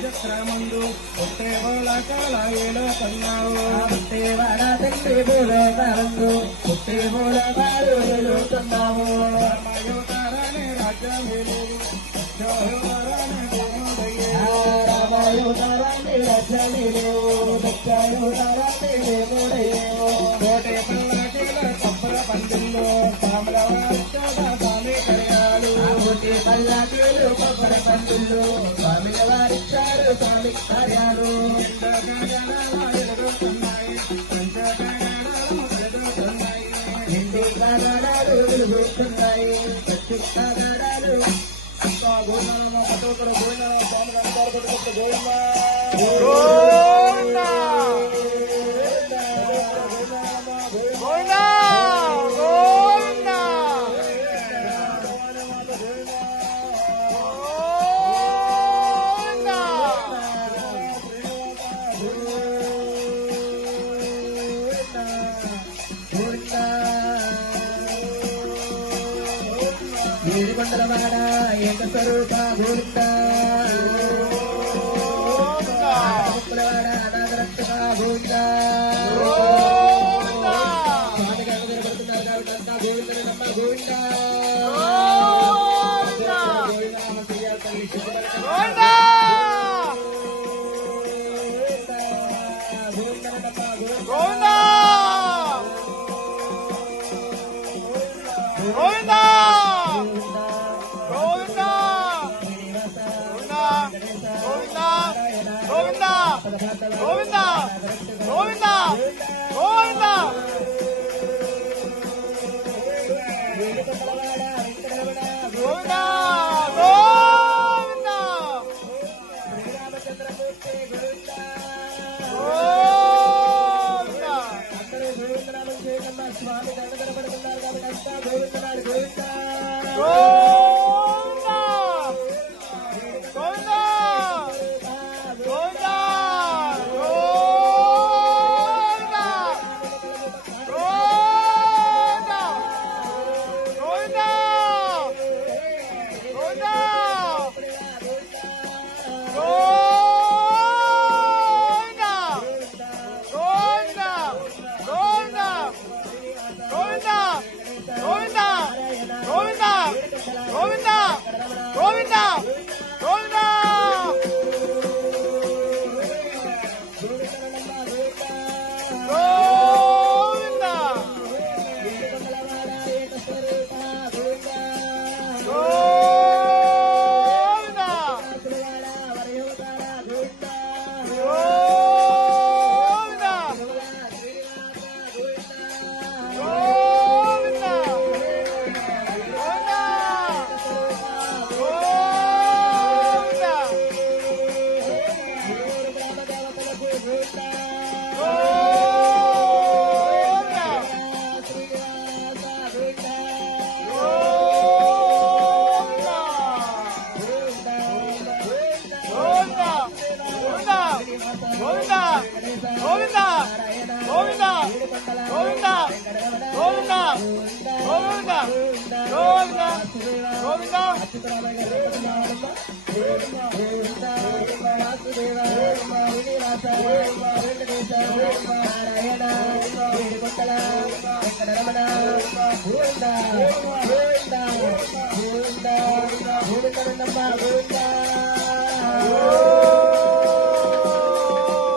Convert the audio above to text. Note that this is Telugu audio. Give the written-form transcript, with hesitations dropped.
చక్రమందు పుట్టే బోలకాలయేలో కన్నావు పుట్టేవాడ తండ్రి బోలకాలందు పుట్టే బోలకాలు ఎదుగుతున్నాము రామయోతారానే రాజ్యమేలు రామయోతారాన్ని రాజ్యమేలు దక్షయోతారాన్ని దేవుడయ్యేవో కోటే పల్లకీల కప్పల పందిల్లో సామలవారి చోట స్వామి కళ్యాణాలు కోటి పల్లకీలు కొబ్బర పందులు స్వామిల వారిచ్చారు స్వామి కార్యాలు నిండి కాగాడాలు వెలుగుతున్నాయి ప్రతి కాగాడాలు ఏడుకొండలవాడ ఏక స్వరూప గోవింద ముక్కులవాడ అనాథరక్షక గోవింద స్వామి గంగ నిలబడుతున్నారు కాబట్టి అంతా గోవిందని నమ్మ గోవింద గోవిందనామ చెయ్యాలి తల్లి గోవిందని నమ్మ గోవింద స్వామి దండ కనబడుతున్నారు కాబట్టి అంతా గోవిందనాడు గోవింద గోవింద